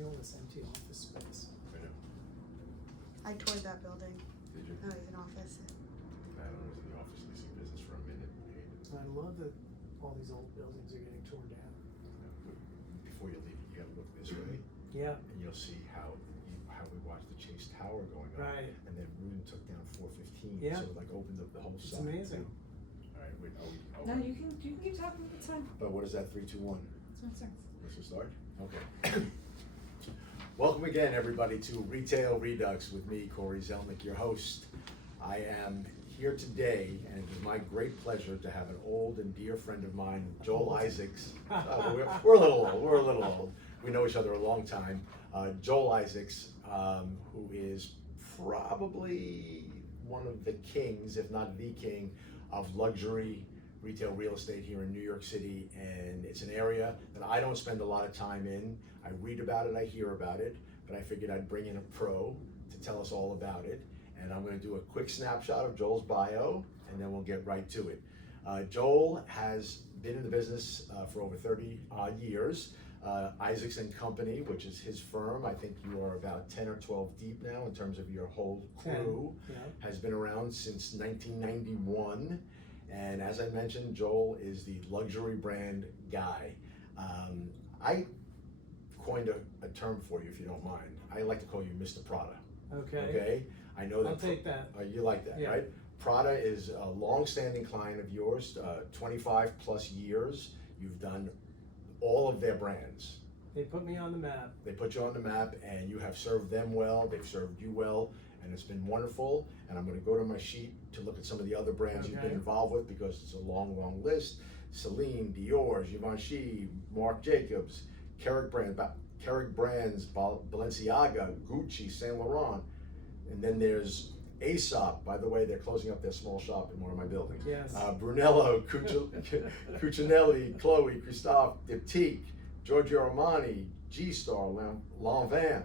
feel this empty office space. I know. I toured that building. Did you? Oh, it's an office. I was in the office leasing business for a minute. And I love that all these old buildings are getting torn down. Before you leave, you gotta look this way, Yeah. and you'll see how we watched the Chase Tower going up. Right. And then Rudin took down 415, Yeah. so it like opened up the whole It's side. amazing. All right, wait, No, you can keep talking, it's fine. But what is that, 3, 2, 1? It's my turn. Let's just start? Okay. Welcome again, everybody, to Retail Redux with me, Cory Zelnik, your host. I am here today, and it is my great pleasure to have an old and dear friend of mine, Joel Isaacs. We're a little old. We know each other a long time. Joel Isaacs, who is probably one of the kings, if not the king, of luxury retail real estate here in New York City, and it's an area that I don't spend a lot of time in. I read about it, I hear about it, but I figured I'd bring in a pro to tell us all about it. And I'm going to do a quick snapshot of Joel's bio, and then we'll get right to it. Joel has been in the business for over 30 odd years. Isaacs and Company, which is his firm, I think you are about 10 or 12 deep now in terms of your whole crew, 10, yeah. has been around since 1991. And as I mentioned, Joel is the luxury brand guy. I coined a term for you, if you don't mind. I like to call you Mr. Prada. Okay? I know that. I'll take that. You like that, Yeah. right? Prada is a long-standing client of yours, 25 plus years. You've done all of their brands. They put me on the map. They put you on the map, and you have served them well. They've served you well, and it's been wonderful. And I'm going to go to my sheet to look at some of the other brands you've been Okay. involved with, because it's a long, long list. Celine, Dior, Givenchy, Marc Jacobs, Keurig Brands, Balenciaga, Gucci, Saint Laurent, and then there's Aesop. By the way, they're closing up their small shop in one of my buildings. Yes. Brunello, Cucinelli, Chloe, Christophe, Diptyque, Giorgio Armani, G-Star, Lanvin,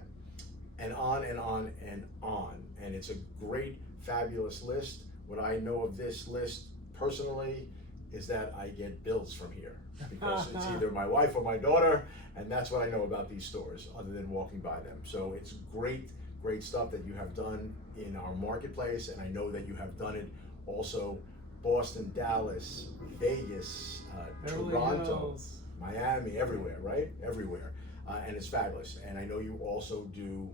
and on and on and on. And it's a great, fabulous list. What I know of this list personally is that I get bills from here, because it's either my wife or my daughter, and that's what I know about these stores other than walking by them. So it's great stuff that you have done in our marketplace, and I know that you have done it also Boston, Dallas, Vegas, Beverly Toronto, Hills. Miami, everywhere, right? Everywhere. And it's fabulous. And I know you also do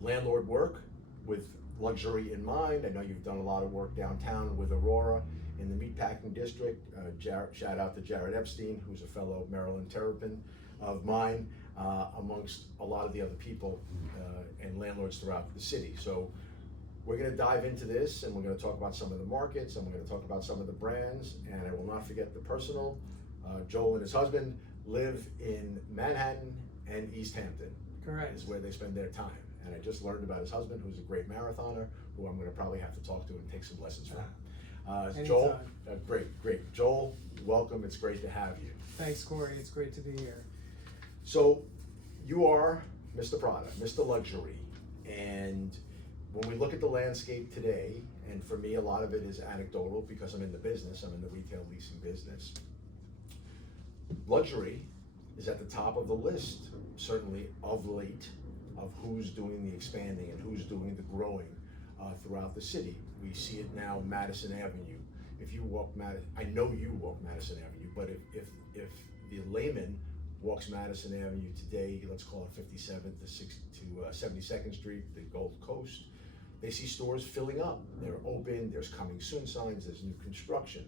landlord work with luxury in mind. I know you've done a lot of work downtown with Aurora in the meatpacking district. Shout out to Jared Epstein, who's a fellow Maryland Terrapin of mine, amongst a lot of the other people and landlords throughout the city. So we're going to dive into this, and we're going to talk about some of the markets, and we're going to talk about some of the brands, and I will not forget the personal. Joel and his husband live in Manhattan and East Hampton. Correct. Is where they spend their time. And I just learned about his husband, who's a great marathoner, who I'm going to probably have to talk to and take some lessons from. Joel, great. Joel, welcome. It's great to have you. Thanks, Cory. It's great to be here. So you are Mr. Prada, Mr. Luxury, and when we look at the landscape today, and for me a lot of it is anecdotal because I'm in the business, I'm in the retail leasing business, luxury is at the top of the list, certainly of late, of who's doing the expanding and who's doing the growing throughout the city. We see it now, Madison Avenue. If you walk I know you walk Madison Avenue, but if the layman walks Madison Avenue today, let's call it 57th to 72nd Street, the Gold Coast, they see stores filling up. They're open, there's coming soon signs, there's new construction,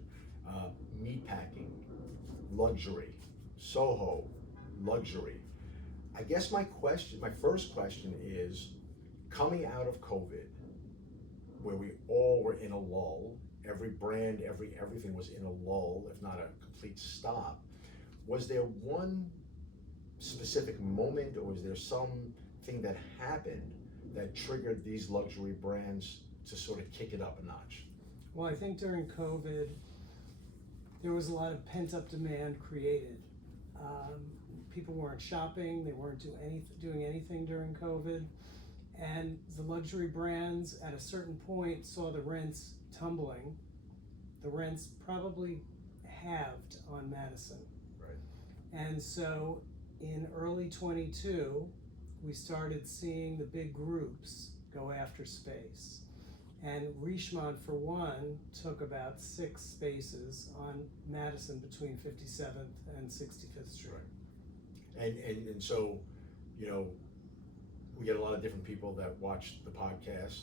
meatpacking, luxury, Soho, luxury. I guess my first question is, coming out of COVID, where we all were in a lull, every brand, everything was in a lull, if not a complete stop, was there one specific moment, or was there something that happened that triggered these luxury brands to sort of kick it up a notch? Well, I think during COVID, there was a lot of pent-up demand created. People weren't shopping, they weren't doing anything during COVID, and the luxury brands at a certain point saw the rents tumbling. The rents probably halved on Madison. Right. And so in early 22, we started seeing the big groups go after space. And Richemont, for one, took about 6 spaces on Madison between 57th and 65th Street. Right. And so, you know, we get a lot of different people that watch the podcast.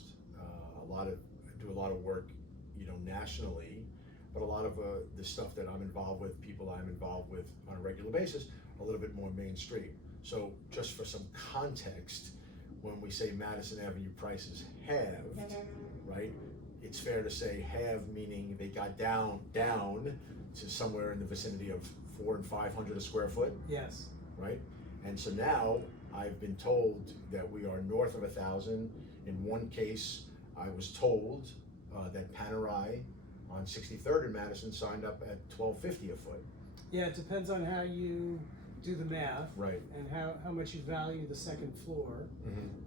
Do a lot of work, you know, nationally, but a lot of the stuff that I'm involved with, people I'm involved with on a regular basis, a little bit more mainstream. So just for some context, when we say Madison Avenue prices halved, right? It's fair to say halved meaning they got down to somewhere in the vicinity of $400 and $500 a square foot, Yes. right? And so now I've been told that we are north of 1,000. In one case, I was told that Panerai on 63rd in Madison signed up at $1,250 a foot. Yeah, it depends on how you do the math. Right. And how much you value the second floor,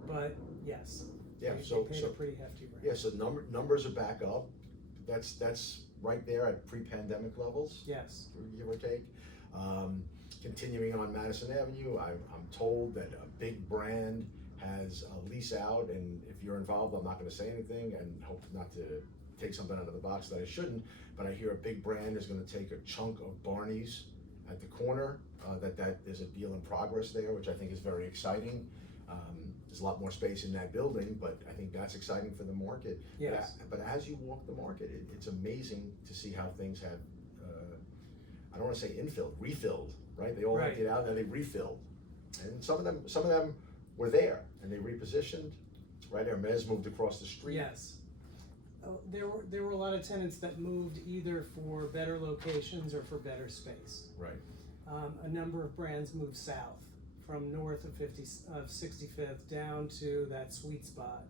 but yes. Yeah, They so paid a pretty hefty rent. yeah, so numbers are back up. That's right there at pre-pandemic levels. Yes. Give or take. Continuing on Madison Avenue, I'm told that a big brand has a lease out, and if you're involved, I'm not going to say anything and hope not to take something out of the box that I shouldn't, but I hear a big brand is going to take a chunk of Barney's at the corner, that there's a deal in progress there, which I think is very exciting. There's a lot more space in that building, but I think that's exciting for the market. Yes. But as you walk the market, it's amazing to see how things have, I don't want to say refilled, right? They all Right. emptied out and then they refilled. And some of them were there and they repositioned, right? Hermes moved across the street. Yes. Oh, there were a lot of tenants that moved either for better locations or for better space. Right. A number of brands moved south from north of 65th down to that sweet spot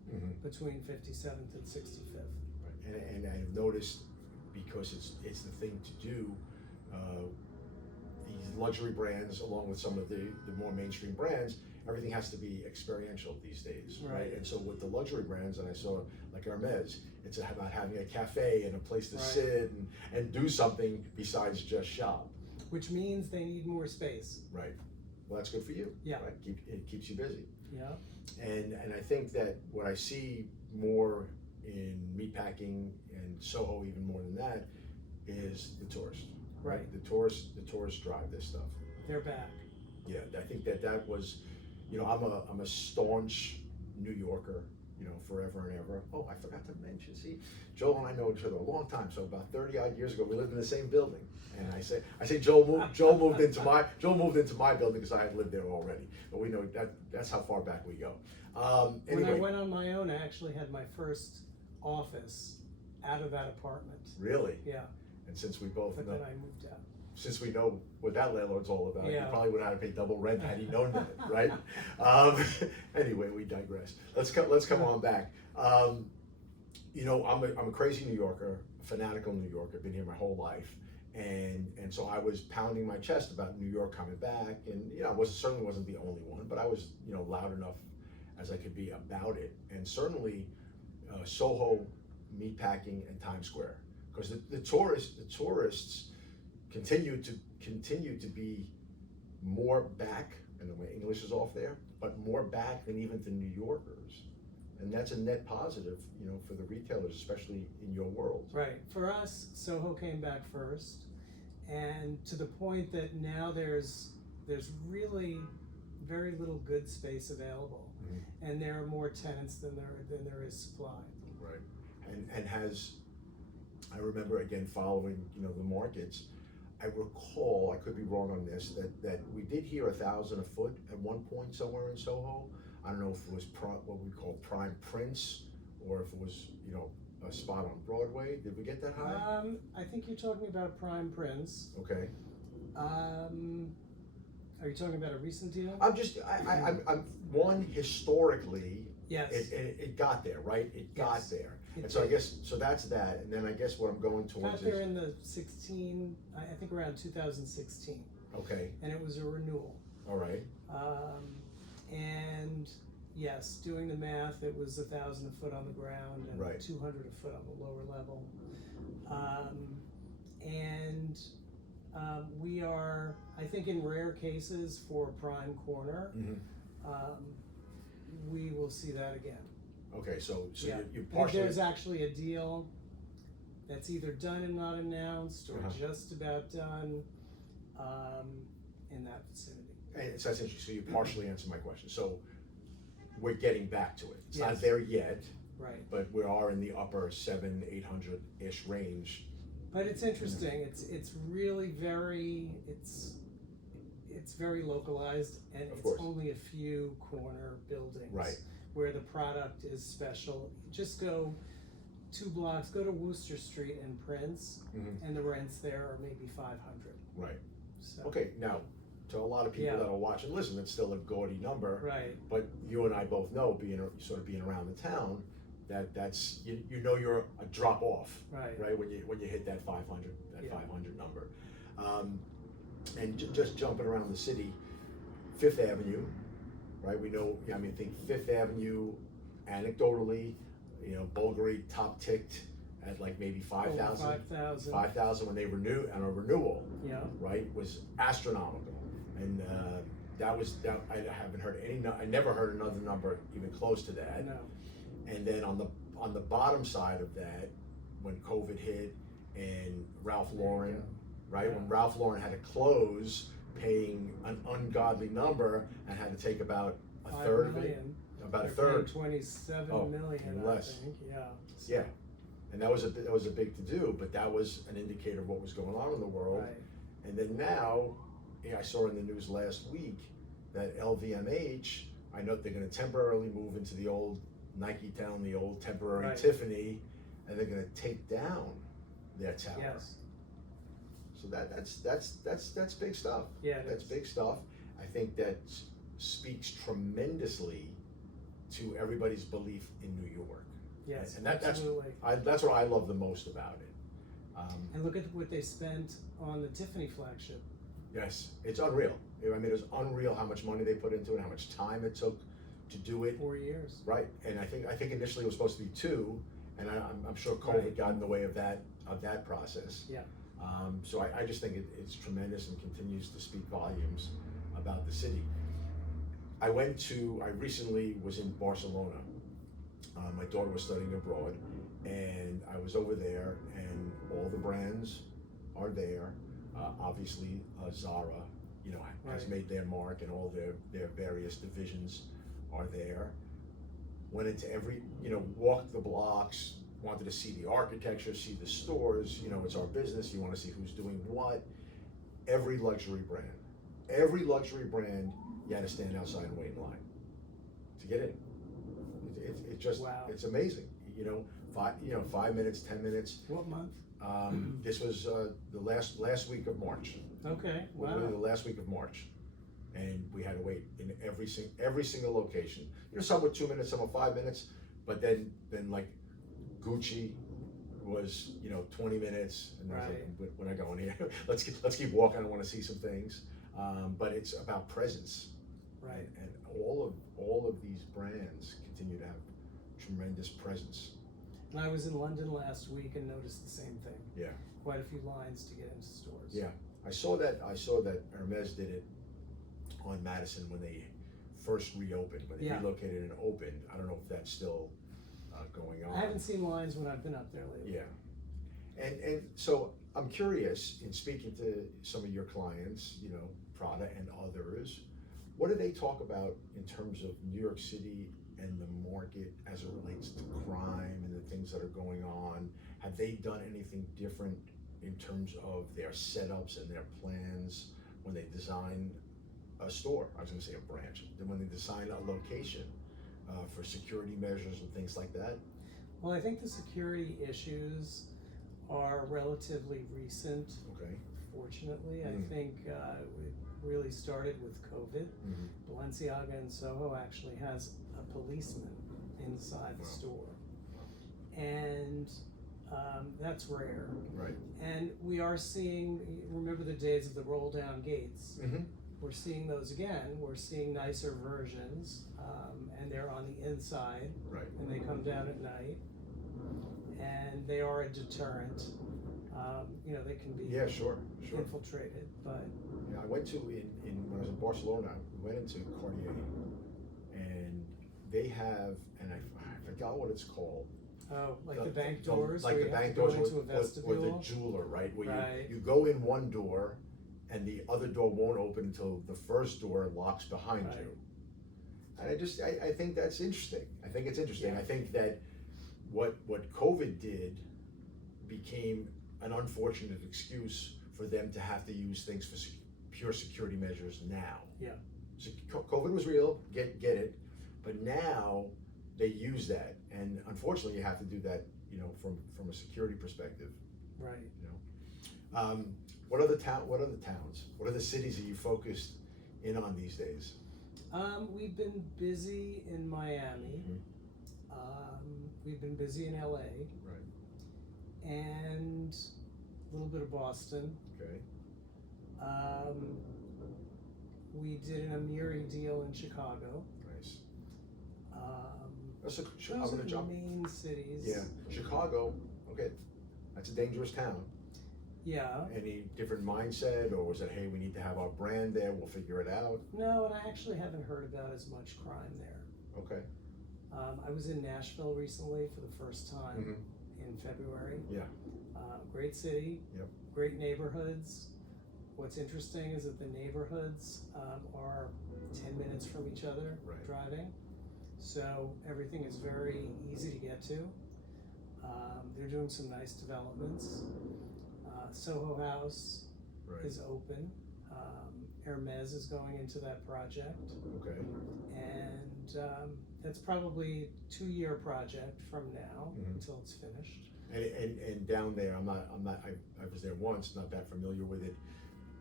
between 57th and 65th. Right. And I've noticed, because it's the thing to do, these luxury brands, along with some of the more mainstream brands, everything has to be experiential these days, right? And so with the luxury brands, and I saw like Hermes, it's about having a cafe and a place to sit and do something besides just shop. Which means they need more space. Right. Well, that's good for you. Yeah. Right? It keeps you busy. Yeah. And I think that what I see more in meatpacking and Soho, even more than that, is the tourist. Right. The tourists drive this stuff. They're back. Yeah, I think that was, you know, I'm a staunch New Yorker, you know, forever and ever. Oh, I forgot to mention, see, Joel and I know each other a long time. So about 30-odd years ago, we lived in the same building. And I say Joel moved into my building because I had lived there already. But we know that's how far back we go. Anyway. When I went on my own, I actually had my first office out of that apartment. Really? Yeah. And since we both But know, then I moved out. since we know what that landlord's all about, Yeah. you probably would have had to pay double rent had he known that, right? Anyway, we digress. Let's come on back. You know, I'm a crazy New Yorker, a fanatical New Yorker. I've been here my whole life, and so I was pounding my chest about New York coming back, and you know, I certainly wasn't the only one, but I was, you know, loud enough as I could be about it, and certainly Soho, meatpacking, and Times Square, because the tourists continue to be more back, and the way English is off there, but more back than even the New Yorkers. And that's a net positive, you know, for the retailers, especially in your world. Right. For us, Soho came back first, and to the point that now there's really very little good space available, and there are more tenants than there is supply. Right. And I remember, again, following, you know, the markets, I recall, I could be wrong on this, that we did hear 1,000 a foot at one point somewhere in Soho. I don't know if it was what we call Prime Prince, or if it was, you know, a spot on Broadway. Did we get that high? I think you're talking about Prime Prince. Okay. Are you talking about a recent deal? I'm one, historically, Yes. it got there, right? It got Yes. there. It And so I did. guess, so that's that, and then I guess what I'm going Got towards there is, in the 16, I think around 2016, okay, and it was a renewal. all right, And yes, doing the math, it was 1,000 a foot on the ground and Right. 200 a foot on the lower level. And We are, I think in rare cases for prime corner, we will see that again. Okay, so Yeah. you If partially, there's actually a deal that's either done and not announced, or just about done, in that vicinity. and so that's interesting, so you partially answered my question, so we're getting back to it. It's not Yes. there yet, Right. but we are in the upper 700-800-ish range. But it's interesting, it's really very, it's very localized, and Of it's course. only a few corner buildings. Right. Where the product is special. Just go 2 blocks, go to Worcester Street and Prince, and the rents there are maybe 500. Right. So. Okay, now, to a lot of people Yeah. that are watching, listen, it's still a gaudy number. Right. But you and I both know, being around the town, that's you know you're a drop off, Right. When you hit that 500 Yeah. 500 number, and just jumping around the city, Fifth Avenue, right? We know, I mean, think Fifth Avenue, anecdotally, Bulgari top ticked at like maybe 5,000. 5,000. 5,000 when they renew on a renewal, Yeah. right? Was astronomical, and that I haven't heard I never heard another number even close to that. No. And then on the bottom side of that, when COVID hit and Ralph Lauren, right? Yeah. When Ralph Lauren had to close, paying an ungodly number, and had to take about a 5 third of it, million. about a They're third. paying 27 Oh, million, less. I think. Yeah. So, Yeah, and that was a big to do, but that was an indicator of what was going on in the world. Right. And then now, I saw in the news last week that LVMH, I know they're going to temporarily move into the old Nike Town, the old temporary Right. Tiffany, and they're going to take down their tower. Yes. So that's big stuff. Yeah. That's big stuff. I think that speaks tremendously to everybody's belief in New York. Yes. And that's absolutely. that's what I love the most about it. And look at what they spent on the Tiffany flagship. Yes, it's unreal. I mean, it was unreal how much money they put into it, how much time it took to do it. 4 years. Right, and I think initially it was supposed to be 2, and I'm sure COVID Right. got in the way of that process. Yeah. So I just think it's tremendous and continues to speak volumes about the city. I recently was in Barcelona. My daughter was studying abroad, and I was over there, and all the brands are there. Obviously, Zara, has Right. made their mark, and all their various divisions are there. Went into walked the blocks, wanted to see the architecture, see the stores, it's our business, you want to see who's doing what. Every luxury brand, you had to stand outside and wait in line to get in. It's just, Wow. it's amazing, 5 minutes, 10 minutes. What month? This was the last week of March. Okay. Wow. Literally the last week of March, and we had to wait in every single location. Some were 2 minutes, some were 5 minutes, but then like Gucci was 20 minutes, and I was like, we're not going here. let's keep walking. I want to see some things, but it's about presence, Right. And all of these brands continue to have tremendous presence. And I was in London last week and noticed the same thing. Yeah. Quite a few lines to get into stores. Yeah, I saw that Hermes did it on Madison when they first reopened, when they Yeah. relocated and opened. I don't know if that's still going on. I haven't seen lines when I've been up there lately. Yeah, and so I'm curious, in speaking to some of your clients, Prada and others, what do they talk about in terms of New York City and the market as it relates to crime and the things that are going on? Have they done anything different in terms of their setups and their plans when they design a store? I was going to say a branch. Then when they design a location for security measures and things like that? Well, I think the security issues are relatively recent. Okay. Fortunately, Mm. I think it really started with COVID. Mm-hmm. Balenciaga in Soho actually has a policeman inside the Wow. store, and that's rare. Right. And we are seeing, remember the days of the roll down gates? Mm-hmm. We're seeing those again. We're seeing nicer versions, and they're on the inside, Right. and they come down at night, and they are a deterrent. You know, they can be Yeah, sure. infiltrated, but Yeah, I went to when I was in Barcelona. We went into Cartier, and they have, and I forgot what it's called. like the bank doors, like where the you have bank to go doors into a or vestibule. the jeweler, right? Where Right. you go in one door, and the other door won't open until the first door locks behind Right. you. And I think that's interesting. I think it's interesting. Yeah. I think that what COVID did became an unfortunate excuse for them to have to use things for pure security measures now. Yeah. So COVID was real, get it, but now they use that, and unfortunately, you have to do that, you know, from a security perspective. Right. You know, what other towns? What other cities are you focused in on these days? We've been busy in Miami. Mhm. We've been busy in LA. Right. And a little bit of Boston. Okay. We did an Amiri deal in Chicago. Nice. Those I'm are gonna the jump. main cities. Yeah, Chicago. Okay, that's a dangerous town. Yeah. Any different mindset, or was it, hey, we need to have our brand there, we'll figure it out? No, and I actually haven't heard about as much crime there. Okay. I was in Nashville recently for the first time Mhm. in February. Yeah. Great city. Yep. Great neighborhoods. What's interesting is that the neighborhoods are 10 minutes from each other Right. driving. So everything is very easy to get to. They're doing some nice developments. Soho House Right. is open. Hermes is going into that project. Okay. And that's probably a 2-year project from now Mhm. until it's finished. And down there, I was there once, not that familiar with it.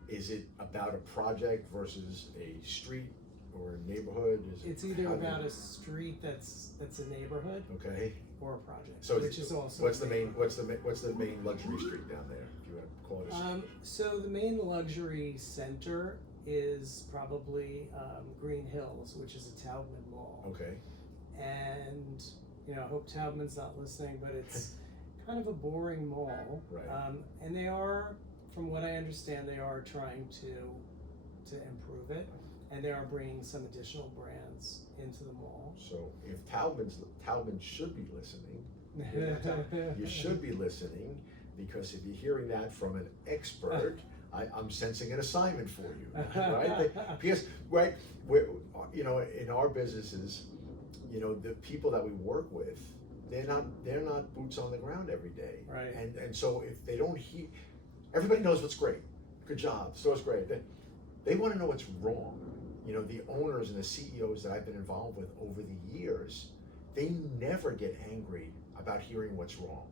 Is it about a project versus a street or a neighborhood? It's either about a street that's a neighborhood Okay. or a project, So which is also what's a the main neighborhood. what's the main luxury street down there? If you want to call it a street. So the main luxury center is probably Green Hills, which is a Taubman mall. Okay. And you know, I hope Taubman's not listening, but it's kind of a boring mall. Right. And they are, from what I understand, they are trying to improve it, and they are bringing some additional brands into the mall. So if Taubman should be listening, you should be listening, because if you're hearing that from an expert, I'm sensing an assignment for you, right? Because right, you know, in our businesses, you know, the people that we work with, they're not boots on the ground every day, Right. And so if they don't hear, everybody knows what's great, good job, store's great. They want to know what's wrong. You know, the owners and the CEOs that I've been involved with over the years, they never get angry about hearing what's wrong.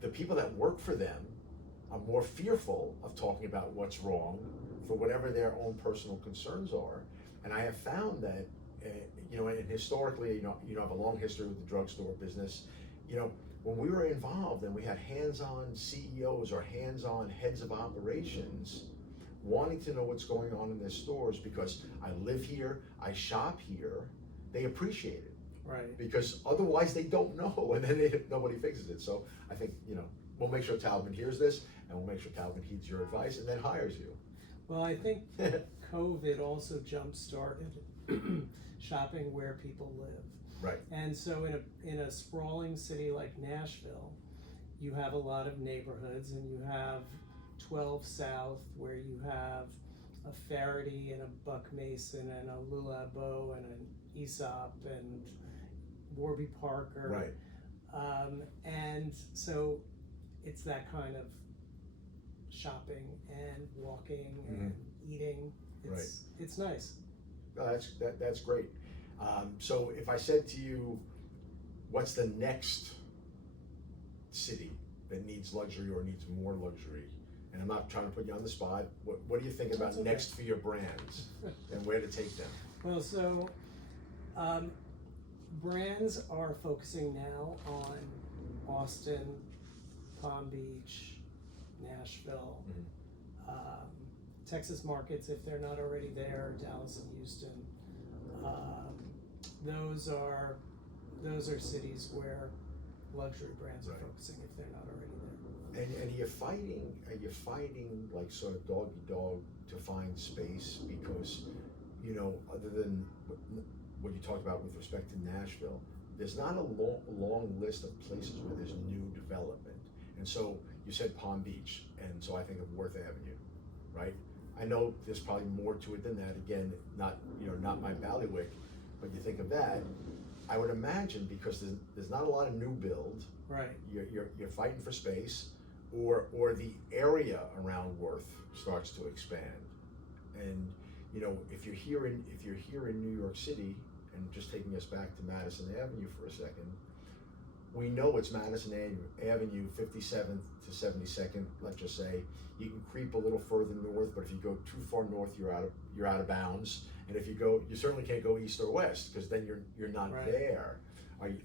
The people that work for them are more fearful of talking about what's wrong for whatever their own personal concerns are. And I have found that, you know, and historically, you know, I have a long history with the drugstore business. You know, when we were involved and we had hands-on CEOs or hands-on heads of operations wanting to know what's going on in their stores, because I live here, I shop here, they appreciate it. Right. Because otherwise they don't know, and then nobody fixes it. So I think, you know, we'll make sure Taubman hears this, and we'll make sure Taubman heeds your advice and then hires you. Well, I think COVID also jump-started shopping where people live. Right. And so in a sprawling city like Nashville, you have a lot of neighborhoods, and you have 12 South, where you have a Faraday and a Buck Mason and a Lula Beau and an Aesop and Warby Parker. Right. And so it's that kind of shopping and walking and eating. It's nice. No, that's great. So if I said to you, what's the next city that needs luxury or needs more luxury? And I'm not trying to put you on the spot. What do you think about That's okay. next for your brands and where to take them? Well, so brands are focusing now on Austin, Palm Beach, Nashville, Texas markets if they're not already there, Dallas and Houston. Those are cities where luxury brands are Right. focusing if they're not already there. And are you fighting like sort of dog eat dog to find space? Because, you know, other than what you talked about with respect to Nashville, there's not a long list of places where there's new development. And so you said Palm Beach, and so I think of Worth Avenue, right? I know there's probably more to it than that. Again, not my bailiwick, but you think of that. I would imagine because there's not a lot of new build. Right. You're fighting for space, or the area around Worth starts to expand, and you know if you're here in New York City, and just taking us back to Madison Avenue for a second, we know it's Madison Avenue, 57th to 72nd. Let's just say you can creep a little further north, but if you go too far north, you're out of bounds. And if you certainly can't go east or west because then you're not Right. there.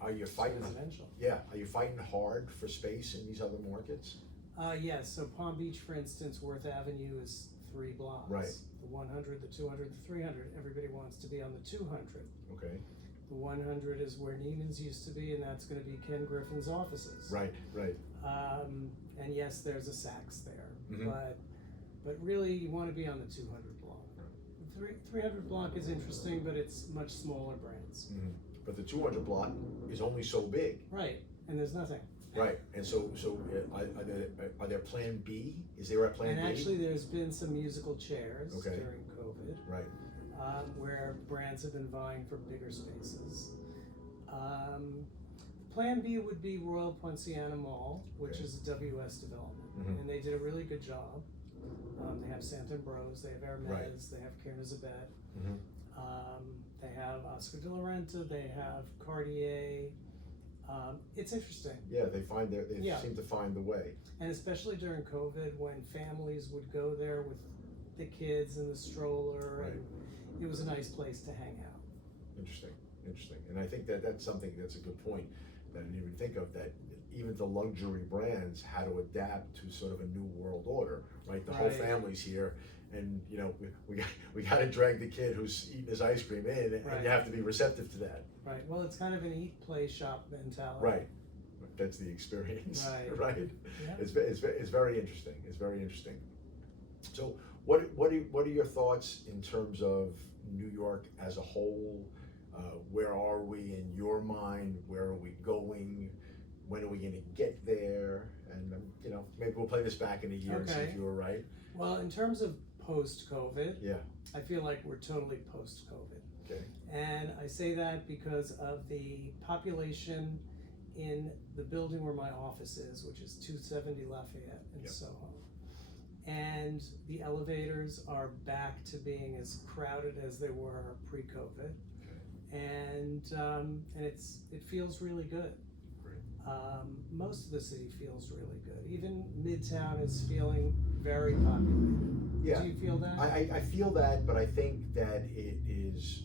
Are you fighting? Residential. Yeah, are you fighting hard for space in these other markets? Yes, so Palm Beach, for instance, Worth Avenue is 3 blocks. Right. The 100, the 200, the 300, everybody wants to be on the 200. Okay. The 100 is where Neiman's used to be, and that's gonna be Ken Griffin's offices. Right. And yes, there's a Saks there, Mhm. but really you wanna be on the 200 block. The 300 block is interesting, but it's much smaller brands. Mm-hmm. But the 200 block is only so big. Right, and there's nothing. Right. And so are there Plan B? Is there a Plan B? And actually, there's been some musical chairs Okay. during COVID, Right. where brands have been vying for bigger spaces. Plan B would be Royal Poinciana Mall, which Okay. is a WS development, Mhm. and they did a really good job. They have Santon Bros, they have Hermes, Right. they have Karen Elizabeth, Mm-hmm. they have Oscar de la Renta, they have Cartier. It's interesting. Yeah, they Yeah. seem to find the way. And especially during COVID, when families would go there with the kids and the stroller, Right. and it was a nice place to hang out. Interesting. And I think that's something that's a good point that I didn't even think of, that even the luxury brands had to adapt to sort of a new world order, right? The whole Right. family's here, and you know we got to drag the kid who's eating his ice cream in, and Right. you have to be receptive to that. Right. Well, it's kind of an eat, play, shop mentality. Right. That's the experience. Right. Right. Yeah. It's very interesting. It's very interesting. So what are your thoughts in terms of New York as a whole? Where are we in your mind? Where are we going? When are we going to get there? And you know, maybe we'll play this back in a year and see Okay. if you were right. Well, in terms of post-COVID, Yeah. I feel like we're totally post-COVID. Okay. And I say that because of the population in the building where my office is, which is 270 Lafayette in Yep. Soho. And the elevators are back to being as crowded as they were pre-COVID. And it feels really good. Great. Most of the city feels really good. Even Midtown is feeling very populated. Yeah. Do you feel that? I feel that, but I think that it is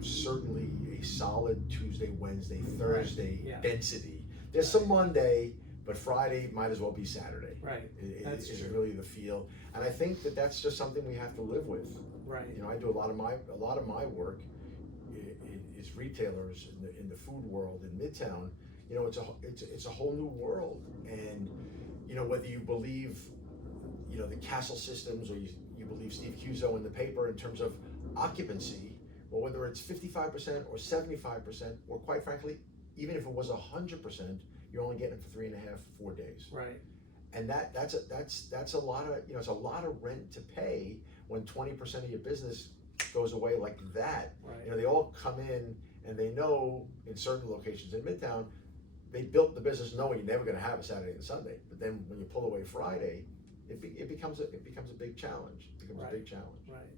certainly a solid Tuesday, Wednesday, Thursday yeah. density. There's some Monday, but Friday might as well be Saturday. Right. That's Is true. really the feel, and I think that that's just something we have to live with. Right. You know, I do a lot of my work is retailers in the food world in Midtown. You know, it's a whole new world, and you know, whether you believe, you know, the Castle systems, or you believe Steve Cuso in the paper in terms of occupancy, or whether it's 55% or 75%, or quite frankly, even if it was 100%, you're only getting it for 3.5, 4 days. Right. And that's a lot of, you know, it's a lot of rent to pay when 20% of your business goes away like that. Right. You know, they all come in and they know in certain locations in Midtown, they built the business knowing you're never going to have a Saturday and Sunday. But then when you pull away Friday, it becomes a big challenge. It becomes Right. a big challenge. Right.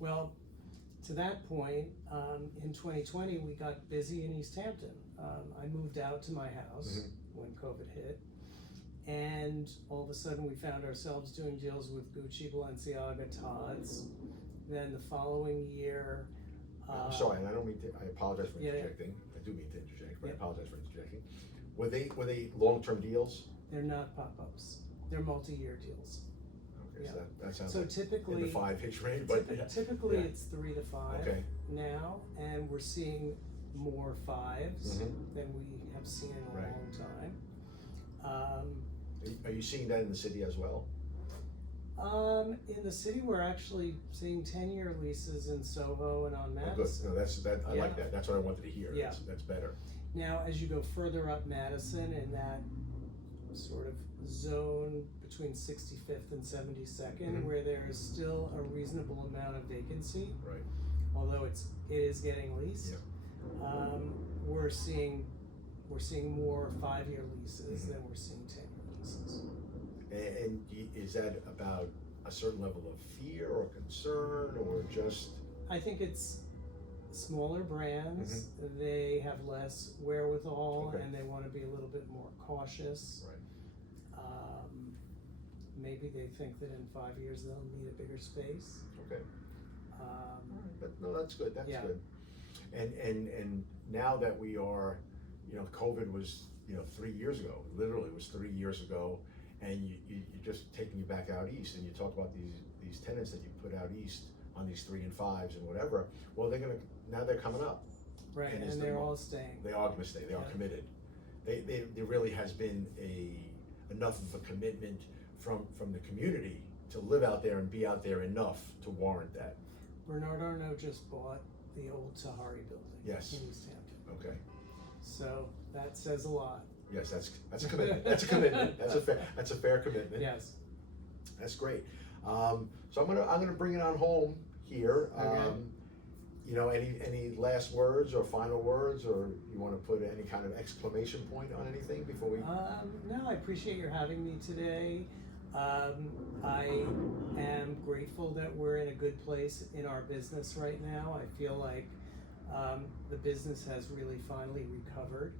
Well, to that point, in 2020, we got busy in East Hampton. I moved out to my house when COVID hit, and all of a sudden we found ourselves doing deals with Gucci, Balenciaga, Tod's. Then the following year, I'm sorry, and I don't mean to. I apologize for Yeah, yeah. interjecting. I do mean to interject, but I Yeah. apologize for interjecting. Were they long-term deals? they're not pop-ups; they're multi-year deals. Okay, Yeah. so that sounds So like typically, in the 5-ish range, but yeah. typically Yeah. it's 3 to 5 Okay. now, and we're seeing more 5s Mhm. than we have seen in a Right. long time. Are you seeing that in the city as well? In the city, we're actually seeing 10-year leases in Soho and on Oh, good, Madison. no, that, I like Yeah. that, that's what I wanted to hear, Yeah. that's better. Now, as you go further up Madison in that sort of zone between 65th and 72nd, Mhm. where there is still a reasonable amount of vacancy, Right. although it is getting leased. We're seeing more 5-year leases Mhm. than we're seeing 10-year leases. Is that about a certain level of fear or concern, or just? I think it's smaller brands, they have less wherewithal, Okay. and they wanna be a little bit more cautious. Right. Maybe they think that in 5 years they'll need a bigger space. Okay. But no, that's good, that's Yeah. good. And now that we are, COVID was, 3 years ago, literally it was 3 years ago, and you just taking you back out east, and you talk about these tenants that you put out east on these 3 and 5s and whatever, well, now they're coming up. Right, And and is the they're mo- all staying. They are gonna stay, they are Yeah. committed. There really has been enough of a commitment from the community to live out there and be out there enough to warrant that. Bernard Arnault just bought the old Sahari building Yes. in East Hampton, Okay, so that says a lot. yes, that's a commitment, that's a commitment, that's a fair commitment. Yes. That's great. So I'm gonna bring it on home here. Okay. Any last words or final words, or you wanna put any kind of exclamation point on anything before we? No, I appreciate your having me today. I am grateful that we're in a good place in our business right now. I feel like the business has really finally recovered,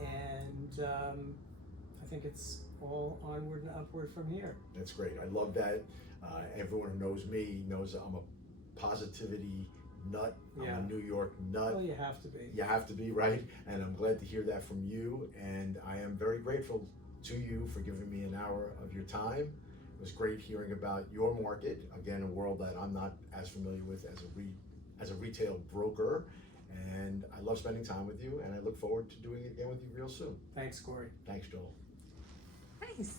and I think it's all onward and upward from here. That's great. I love that. Everyone who knows me knows that I'm a positivity nut. Yeah. I'm a New York nut. Well, you have to be. You have to be, right? And I'm glad to hear that from you. And I am very grateful to you for giving me an hour of your time. It was great hearing about your market. Again, a world that I'm not as familiar with as a retail broker. And I love spending time with you, and I look forward to doing it again with you real soon. Thanks, Cory. Thanks, Joel. Nice.